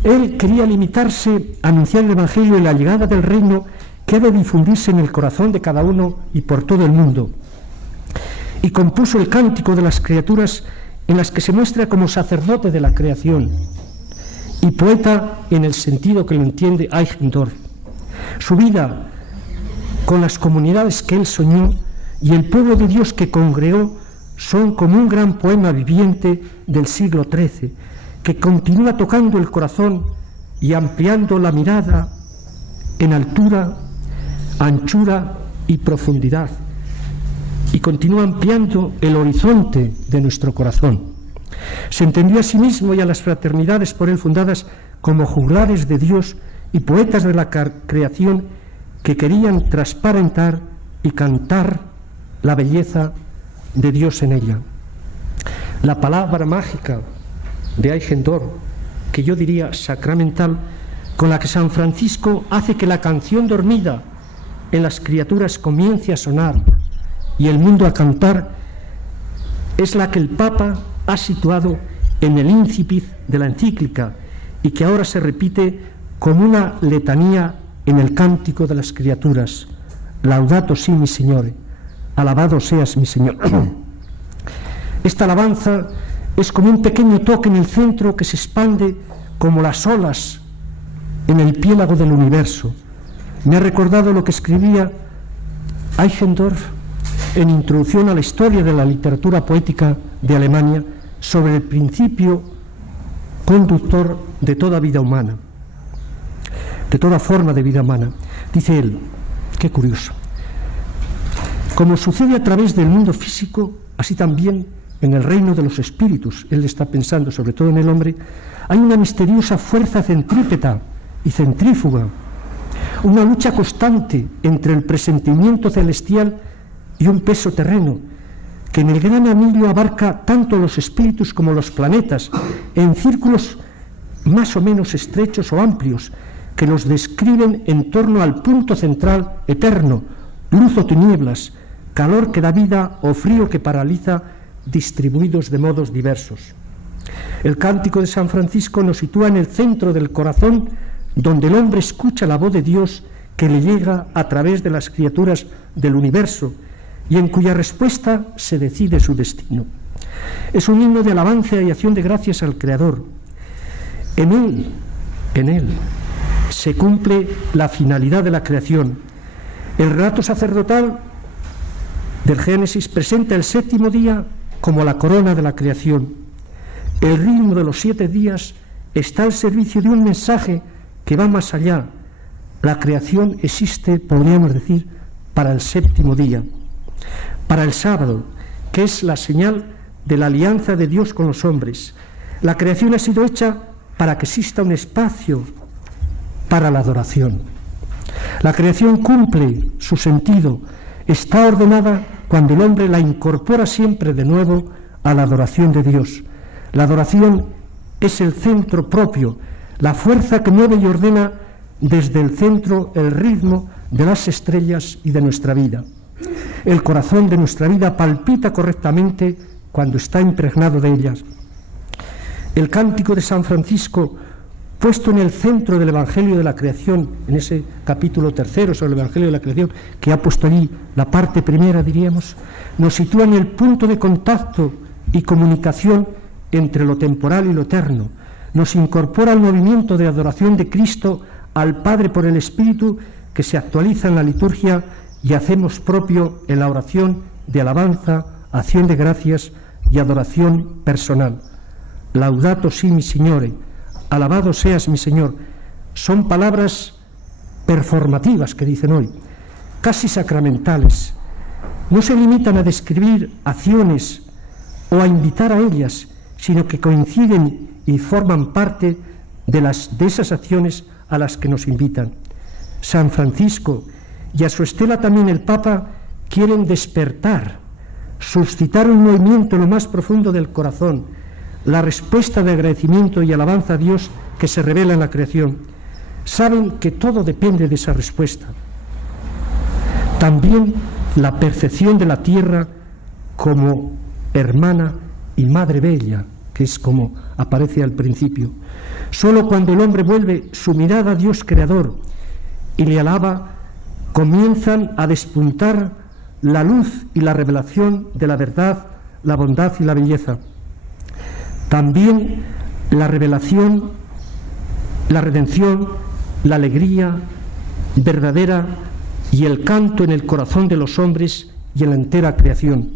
Él quería limitarse a anunciar el Evangelio y la llegada del reino que ha de difundirse en el corazón de cada uno y por todo el mundo. Y compuso el cántico de las criaturas, en las que se muestra como sacerdote de la creación y poeta en el sentido que lo entiende Eichendorff. Su vida con las comunidades que él soñó y el pueblo de Dios que congregó son como un gran poema viviente del siglo XIII, que continúa tocando el corazón y ampliando la mirada en altura, anchura y profundidad, y continúa ampliando el horizonte de nuestro corazón. Se entendió a sí mismo y a las fraternidades por él fundadas como juglares de Dios y poetas de la creación que querían transparentar y cantar la belleza de Dios en ella. La palabra mágica de Eichendorff, que yo diría sacramental, con la que San Francisco hace que la canción dormida en las criaturas comience a sonar y el mundo a cantar, es la que el Papa ha situado en el incipit de la encíclica y que ahora se repite como una letanía en el cántico de las criaturas: Laudato si mi Signore, alabado seas mi Señor. Esta alabanza es como un pequeño toque en el centro que se expande como las olas en el piélago del universo. Me ha recordado lo que escribía Eichendorff en Introducción a la Historia de la Literatura Poética de Alemania sobre el principio conductor de toda vida humana, de toda forma de vida humana. Dice él, qué curioso: como sucede a través del mundo físico, así también en el reino de los espíritus, él está pensando sobre todo en el hombre, hay una misteriosa fuerza centrípeta y centrífuga, una lucha constante entre el presentimiento celestial y un peso terreno, que en el gran anillo abarca tanto los espíritus como los planetas, en círculos más o menos estrechos o amplios, que los describen en torno al punto central eterno, luz o tinieblas, calor que da vida o frío que paraliza, distribuidos de modos diversos. El cántico de San Francisco nos sitúa en el centro del corazón, donde el hombre escucha la voz de Dios que le llega a través de las criaturas del universo y en cuya respuesta se decide su destino. Es un himno de alabanza y acción de gracias al Creador. En él se cumple la finalidad de la creación. El relato sacerdotal del Génesis presenta el séptimo día como la corona de la creación. El ritmo de los 7 días está al servicio de un mensaje que va más allá. La creación existe, podríamos decir, para el séptimo día, para el sábado, que es la señal de la alianza de Dios con los hombres. La creación ha sido hecha para que exista un espacio para la adoración. La creación cumple su sentido, está ordenada cuando el hombre la incorpora siempre de nuevo a la adoración de Dios. La adoración es el centro propio, la fuerza que mueve y ordena desde el centro el ritmo de las estrellas y de nuestra vida. El corazón de nuestra vida palpita correctamente cuando está impregnado de ellas. El cántico de San Francisco, puesto en el centro del Evangelio de la Creación, en ese capítulo 3 sobre el Evangelio de la Creación, que ha puesto allí la parte primera, diríamos, nos sitúa en el punto de contacto y comunicación entre lo temporal y lo eterno. Nos incorpora al movimiento de adoración de Cristo al Padre por el Espíritu, que se actualiza en la liturgia y hacemos propio en la oración de alabanza, acción de gracias y adoración personal. Laudato si mi Signore, alabado seas mi Señor. Son palabras performativas que dicen hoy, casi sacramentales. No se limitan a describir acciones o a invitar a ellas, sino que coinciden y forman parte de esas acciones a las que nos invitan. San Francisco y a su estela también el Papa quieren despertar, suscitar un movimiento en lo más profundo del corazón, la respuesta de agradecimiento y alabanza a Dios que se revela en la creación. Saben que todo depende de esa respuesta. También la percepción de la tierra como hermana y madre bella, que es como aparece al principio. Solo cuando el hombre vuelve su mirada a Dios creador y le alaba, comienzan a despuntar la luz y la revelación de la verdad, la bondad y la belleza. También la revelación, la redención, la alegría verdadera y el canto en el corazón de los hombres y en la entera creación.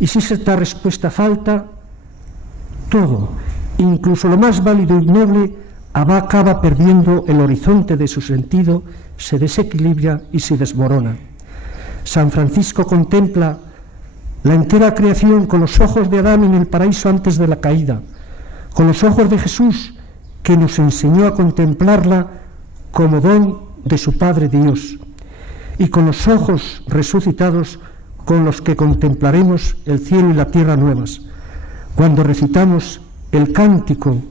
Y si esta respuesta falta, todo, incluso lo más válido y noble, acaba perdiendo el horizonte de su sentido, se desequilibra y se desmorona. San Francisco contempla la entera creación con los ojos de Adán en el paraíso antes de la caída, con los ojos de Jesús, que nos enseñó a contemplarla como don de su Padre Dios, y con los ojos resucitados con los que contemplaremos el cielo y la tierra nuevas. Cuando recitamos el cántico,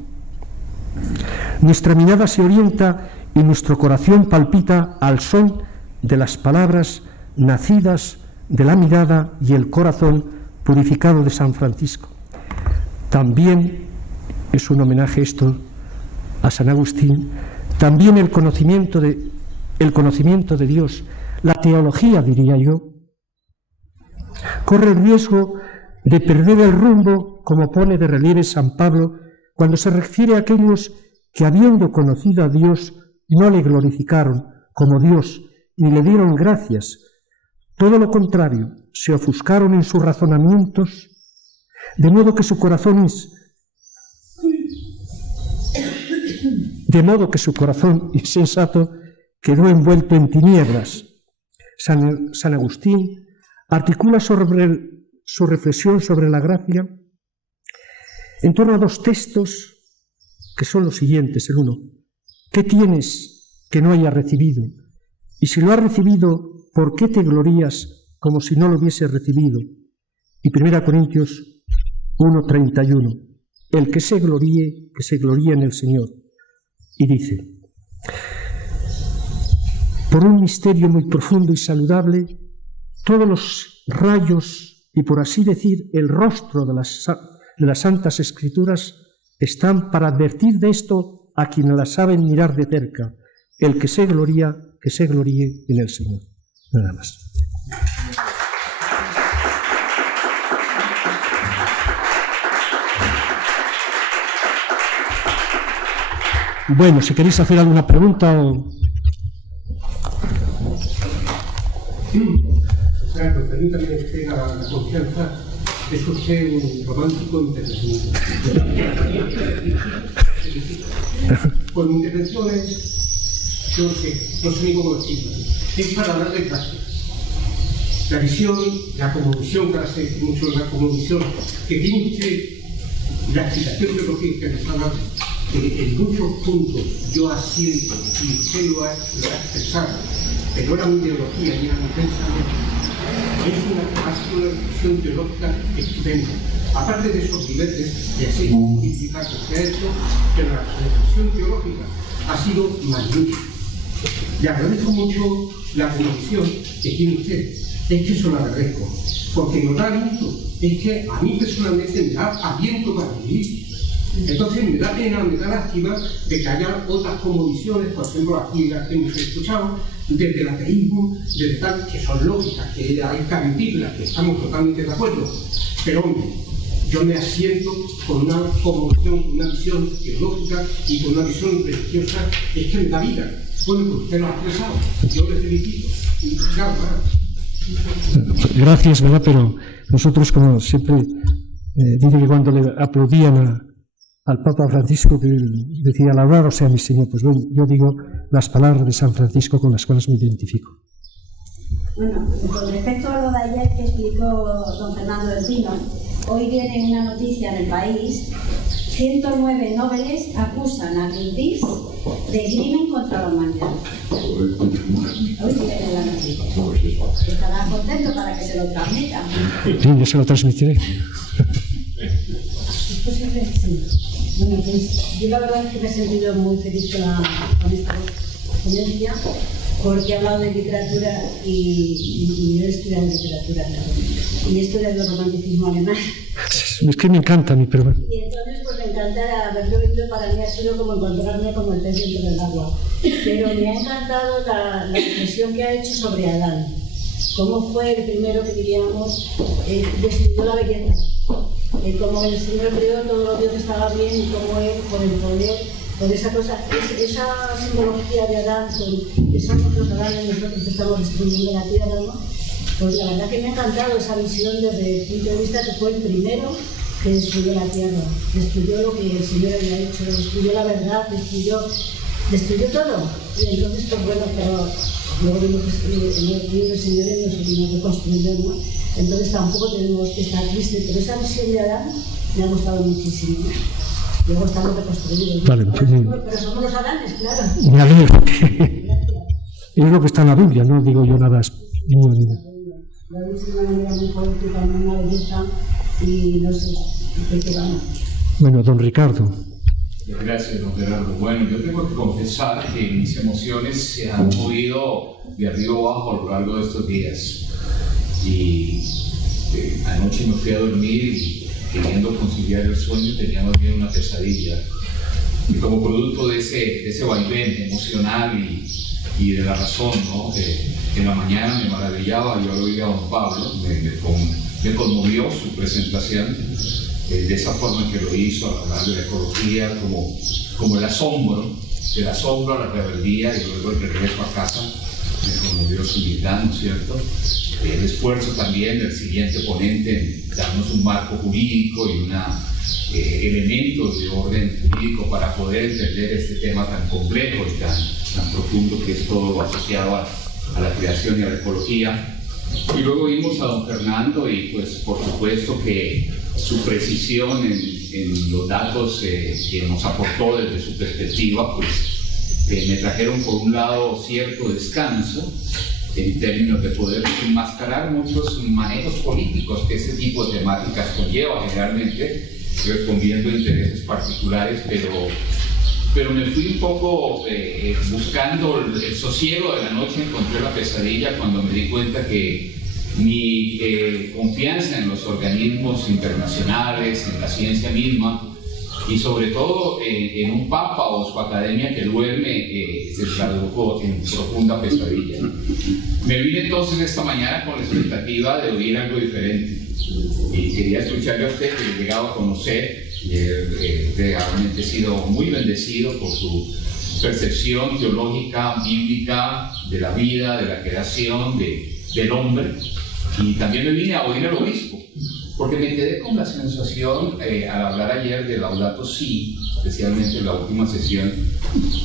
nuestra mirada se orienta y nuestro corazón palpita al son de las palabras nacidas de la mirada y el corazón purificado de San Francisco. También es un homenaje esto a San Agustín, también el conocimiento de Dios, la teología, diría yo, corre el riesgo de perder el rumbo, como pone de relieve San Pablo, cuando se refiere a aquellos que, habiendo conocido a Dios, no le glorificaron como Dios, ni le dieron gracias. Todo lo contrario, se ofuscaron en sus razonamientos, de modo que su corazón insensato quedó envuelto en tinieblas. San Agustín articula sobre su reflexión sobre la gracia en torno a 2 textos que son los siguientes. El uno: ¿qué tienes que no hayas recibido? Y si lo has recibido, ¿por qué te glorías como si no lo hubieses recibido? Y 1 Corintios 1:31, el que se gloríe en el Señor. Y dice, por un misterio muy profundo y saludable, todos los rayos y, por así decir, el rostro de las Santas Escrituras están para advertir de esto a quienes las saben mirar de cerca. El que se gloríe en el Señor. Nada más. Bueno, si queréis hacer alguna pregunta o... Claro, permítame que tenga la confianza. Es usted un romántico intervencionista. Con intervenciones, yo no sé ni cómo decirlo. Es para hablar de clase. La visión, la cosmovisión, que ahora se dice mucho la cosmovisión, que tiene usted, la explicación teológica que nos habla, que en muchos puntos yo asiento y usted lo ha expresado, pero era mi ideología y era mi pensamiento. Ha sido una reflexión teológica estupenda. Aparte de esos niveles de así modificar que se ha hecho, pero la reflexión teológica ha sido magnífica. Le agradezco mucho la convicción que tiene usted. Es que eso lo agradezco, porque nos da aliento. Es que a mí personalmente me da aliento para vivir. Entonces me da pena, me da lástima de que haya otras convicciones, por ejemplo aquí las que hemos escuchado, desde el ateísmo, desde tal, que son lógicas, que hay que admitirlas, que estamos totalmente de acuerdo. Pero hombre, yo me asiento con una convicción, con una visión teológica y con una visión religiosa, es que me da vida. Bueno, pues usted lo ha expresado, yo le felicito. Gracias, ¿verdad? Pero nosotros, como siempre, dice que cuando le aplaudían al Papa Francisco, que decía, alabado sea mi Señor, pues bueno, yo digo las palabras de San Francisco con las cuales me identifico. Bueno, con respecto a lo de ayer que explicó don Fernando del Pino, hoy viene una noticia en El País: 109 nobles acusan a Greenpeace de crimen contra la humanidad. Hoy viene la noticia. Estará contento para que se lo transmitan. Sí, yo se lo transmitiré. Sí. Bueno, pues yo la verdad es que me he sentido muy feliz con esta ponencia, porque he hablado de literatura y yo he estudiado literatura y he estudiado el romanticismo alemán. Es que me encanta a mí, pero bueno. Y entonces pues me encanta haberlo visto. Para mí ha sido como encontrarme como el pez dentro del agua. Pero me ha encantado la reflexión que ha hecho sobre Adán. Cómo fue el primero que diríamos descubrió la belleza. Como el Señor creó todo lo que estaba bien y como Él, por el poder, por esa cosa, esa simbología de Adán, que somos los Adanes, nosotros que estamos destruyendo la tierra, ¿no? Pues la verdad que me ha encantado esa visión desde el punto de vista que fue el primero que destruyó la tierra, destruyó lo que el Señor había hecho, destruyó la verdad, destruyó todo. Y entonces, pues bueno, pero luego vimos que el Señor nos vino a reconstruir, ¿no? Entonces tampoco tenemos que estar tristes, pero esa visión de Adán me ha gustado muchísimo. Luego estamos reconstruidos. Vale, pero somos los Adanes, claro. Me alegro. Es lo que está en la Biblia, no digo yo nada. Lo dice de una manera muy poética, una belleza, y no sé, ¿qué vamos? Bueno, don Ricardo. Gracias, don Gerardo. Bueno, yo tengo que confesar que mis emociones se han movido de arriba abajo a lo largo de estos días. Y anoche me fui a dormir y queriendo conciliar el sueño tenía más bien una pesadilla. Y como producto de ese vaivén emocional y de la razón, ¿no? En la mañana me maravillaba, yo lo oía a don Pablo, me conmovió su presentación de esa forma en que lo hizo, al hablar de la ecología, como el asombro, del asombro a la rebeldía y luego el regreso a casa. Me conmovió su humildad, ¿no es cierto? El esfuerzo también del siguiente ponente en darnos un marco jurídico y elementos de orden jurídico para poder entender este tema tan complejo y tan profundo que es todo lo asociado a la creación y a la ecología. Y luego vimos a don Fernando y pues por supuesto que su precisión en los datos que nos aportó desde su perspectiva pues me trajeron por un lado cierto descanso, en términos de poder enmascarar muchos manejos políticos que ese tipo de temáticas conlleva, generalmente respondiendo a intereses particulares, pero me fui un poco buscando el sosiego de la noche, encontré la pesadilla cuando me di cuenta que mi confianza en los organismos internacionales, en la ciencia misma, y sobre todo en un papa o su academia que duerme, se tradujo en profunda pesadilla. Me vine entonces esta mañana con la expectativa de oír algo diferente, y quería escucharle a usted, que he llegado a conocer, y realmente he sido muy bendecido por su percepción teológica, bíblica, de la vida, de la creación, del hombre. Y también me vine a oír al obispo, porque me quedé con la sensación, al hablar ayer de Laudato Si, especialmente en la última sesión,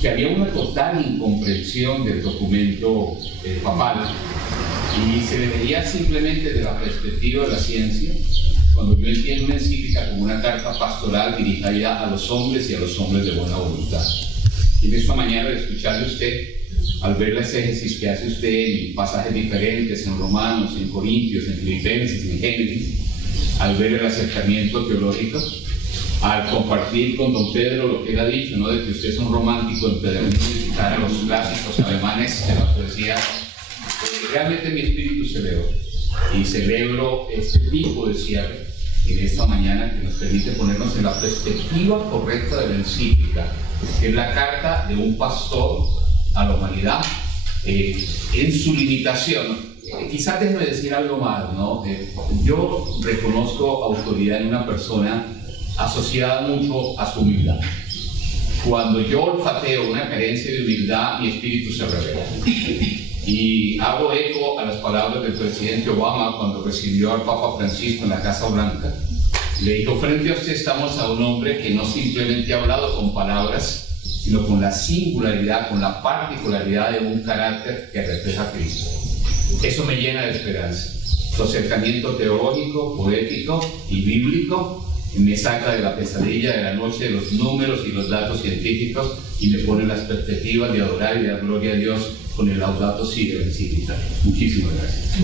que había una total incomprensión del documento papal, y se debería simplemente de la perspectiva de la ciencia, cuando yo entiendo una encíclica como una carta pastoral dirigida a los hombres y a los hombres de buena voluntad. Y en esta mañana, de escucharle a usted, al ver la exégesis que hace usted en pasajes diferentes, en Romanos, en Corintios, en Filipenses, en Génesis, al ver el acercamiento teológico, al compartir con don Pedro lo que él ha dicho, ¿no?, de que usted es un romántico empedernido y citar a los clásicos alemanes de la poesía, realmente mi espíritu celebró, y celebro este tipo de cierre en esta mañana que nos permite ponernos en la perspectiva correcta de la encíclica, que es la carta de un pastor a la humanidad, en su limitación. Quizás déjeme decir algo más, ¿no? Yo reconozco autoridad en una persona asociada mucho a su humildad. Cuando yo olfateo una carencia de humildad, mi espíritu se revela. Y hago eco a las palabras del presidente Obama cuando recibió al Papa Francisco en la Casa Blanca. Le dijo: frente a usted estamos a un hombre que no simplemente ha hablado con palabras, sino con la singularidad, con la particularidad de un carácter que refleja a Cristo. Eso me llena de esperanza. Su acercamiento teológico, poético y bíblico me saca de la pesadilla de la noche de los números y los datos científicos y me pone en las perspectivas de adorar y dar gloria a Dios con el Laudato Si de la encíclica. Muchísimas gracias.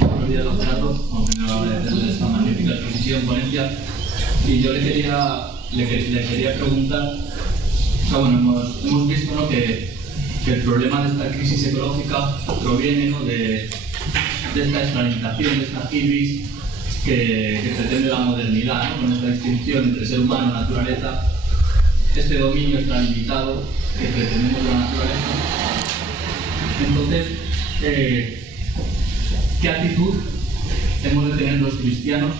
Buenos días, don Gerardo. Como primero agradecerle esta magnífica exposición, ponencia. Y yo le quería preguntar, bueno, hemos visto, ¿no?, que el problema de esta crisis ecológica proviene, ¿no?, de esta externalización, de esta hibris que pretende la modernidad, ¿no?, con esta distinción entre ser humano y naturaleza, este dominio extralimitado que pretendemos de la naturaleza. Entonces, ¿qué actitud hemos de tener los cristianos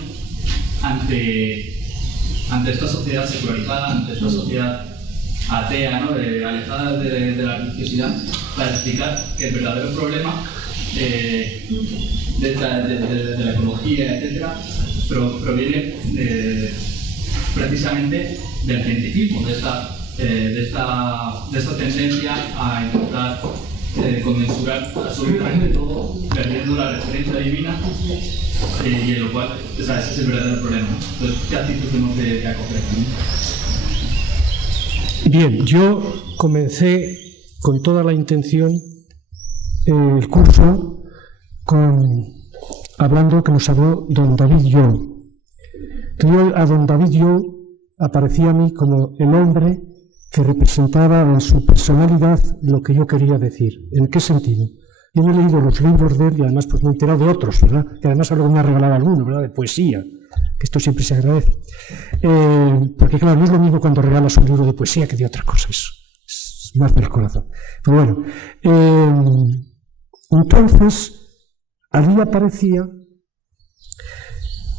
ante esta sociedad secularizada, ante esta sociedad atea, ¿no?, alejada de la religiosidad, para explicar que el verdadero problema de la ecología, etcétera, proviene precisamente del cientificismo, de esta tendencia a intentar conmensurar absolutamente todo, perdiendo la referencia divina, y en lo cual, ese es el verdadero problema. Entonces, ¿qué actitud tenemos de acoger aquí? Bien, yo comencé con toda la intención el curso hablando que nos habló don David Young. A don David Young aparecía a mí como el hombre que representaba en su personalidad lo que yo quería decir. ¿En qué sentido? Yo me he leído los libros de él y además pues me he enterado de otros, ¿verdad? Y además algo me ha regalado alguno, ¿verdad?, de poesía, que esto siempre se agradece. Porque claro, no es lo mismo cuando regalas un libro de poesía que de otra cosa, es más del corazón. Pero bueno, entonces allí aparecía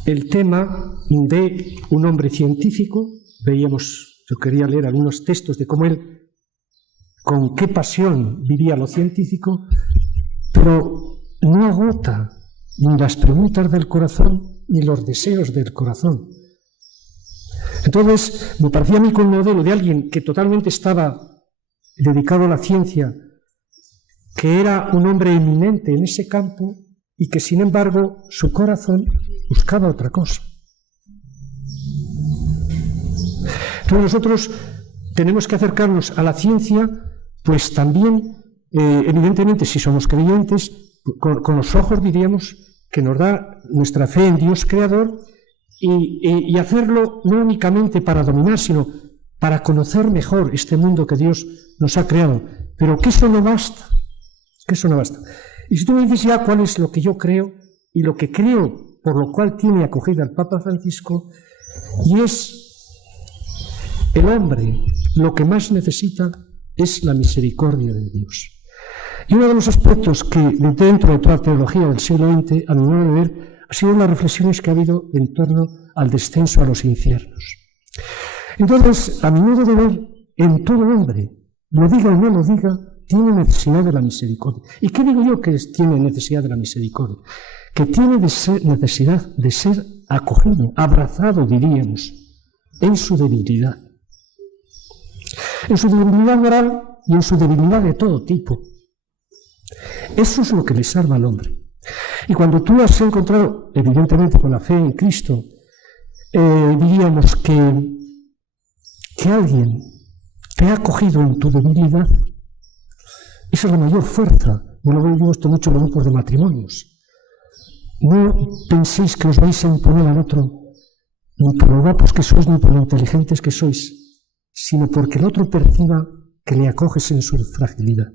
el tema de un hombre científico. Veíamos, yo quería leer algunos textos de cómo él, con qué pasión vivía lo científico, pero no agota ni las preguntas del corazón ni los deseos del corazón. Entonces, me parecía a mí con un modelo de alguien que totalmente estaba dedicado a la ciencia, que era un hombre eminente en ese campo y que, sin embargo, su corazón buscaba otra cosa. Entonces nosotros tenemos que acercarnos a la ciencia pues también, evidentemente, si somos creyentes, con los ojos diríamos que nos da nuestra fe en Dios creador y hacerlo no únicamente para dominar, sino para conocer mejor este mundo que Dios nos ha creado. Pero que eso no basta, que eso no basta. Y si tú me dices ya cuál es lo que yo creo y lo que creo por lo cual tiene acogida el Papa Francisco, y es el hombre lo que más necesita es la misericordia de Dios. Y uno de los aspectos que dentro de toda la teología del siglo XX, a mi modo de ver, ha sido las reflexiones que ha habido en torno al descenso a los infiernos. Entonces, a mi modo de ver, en todo hombre, lo diga o no lo diga, tiene necesidad de la misericordia. ¿Y qué digo yo que tiene necesidad de la misericordia? Que tiene necesidad de ser acogido, abrazado, diríamos, en su debilidad. En su debilidad moral y en su debilidad de todo tipo. Eso es lo que le salva al hombre. Y cuando tú has encontrado, evidentemente con la fe en Cristo, diríamos que alguien te ha acogido en tu debilidad, esa es la mayor fuerza. Yo lo digo esto mucho en los grupos de matrimonios. No penséis que os vais a imponer al otro ni por lo guapos que sois ni por lo inteligentes que sois, sino porque el otro perciba que le acoges en su fragilidad.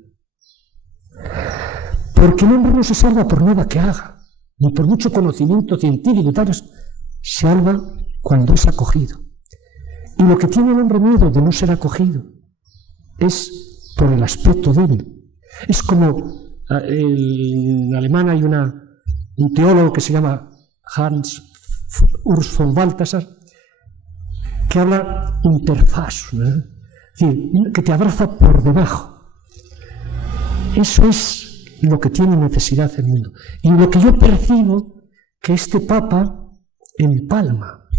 Porque el hombre no se salva por nada que haga, ni por mucho conocimiento científico y tal, se salva cuando es acogido. Y lo que tiene el hombre miedo de no ser acogido es por el aspecto débil. Es como en alemán hay un teólogo que se llama Hans Urs von Balthasar, que habla interfaz, ¿no? Es decir, que te abraza por debajo. Eso es lo que tiene necesidad el mundo. Y lo que yo percibo que este Papa empalma.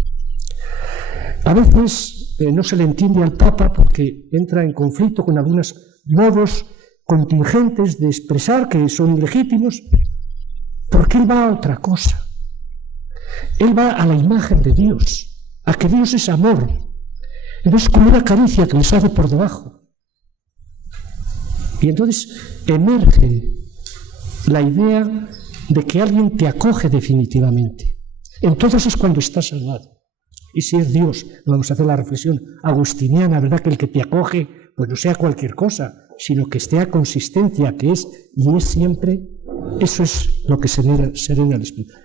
A veces no se le entiende al Papa porque entra en conflicto con algunos modos contingentes de expresar que son ilegítimos, porque él va a otra cosa. Él va a la imagen de Dios, a que Dios es amor. Entonces, como una caricia que les hace por debajo. Y entonces emerge la idea de que alguien te acoge definitivamente. Entonces es cuando estás salvado. Y si es Dios, vamos a hacer la reflexión agustiniana, ¿verdad? Que el que te acoge, pues no sea cualquier cosa, sino que esté a consistencia, que es y es siempre, eso es lo que serena el Espíritu.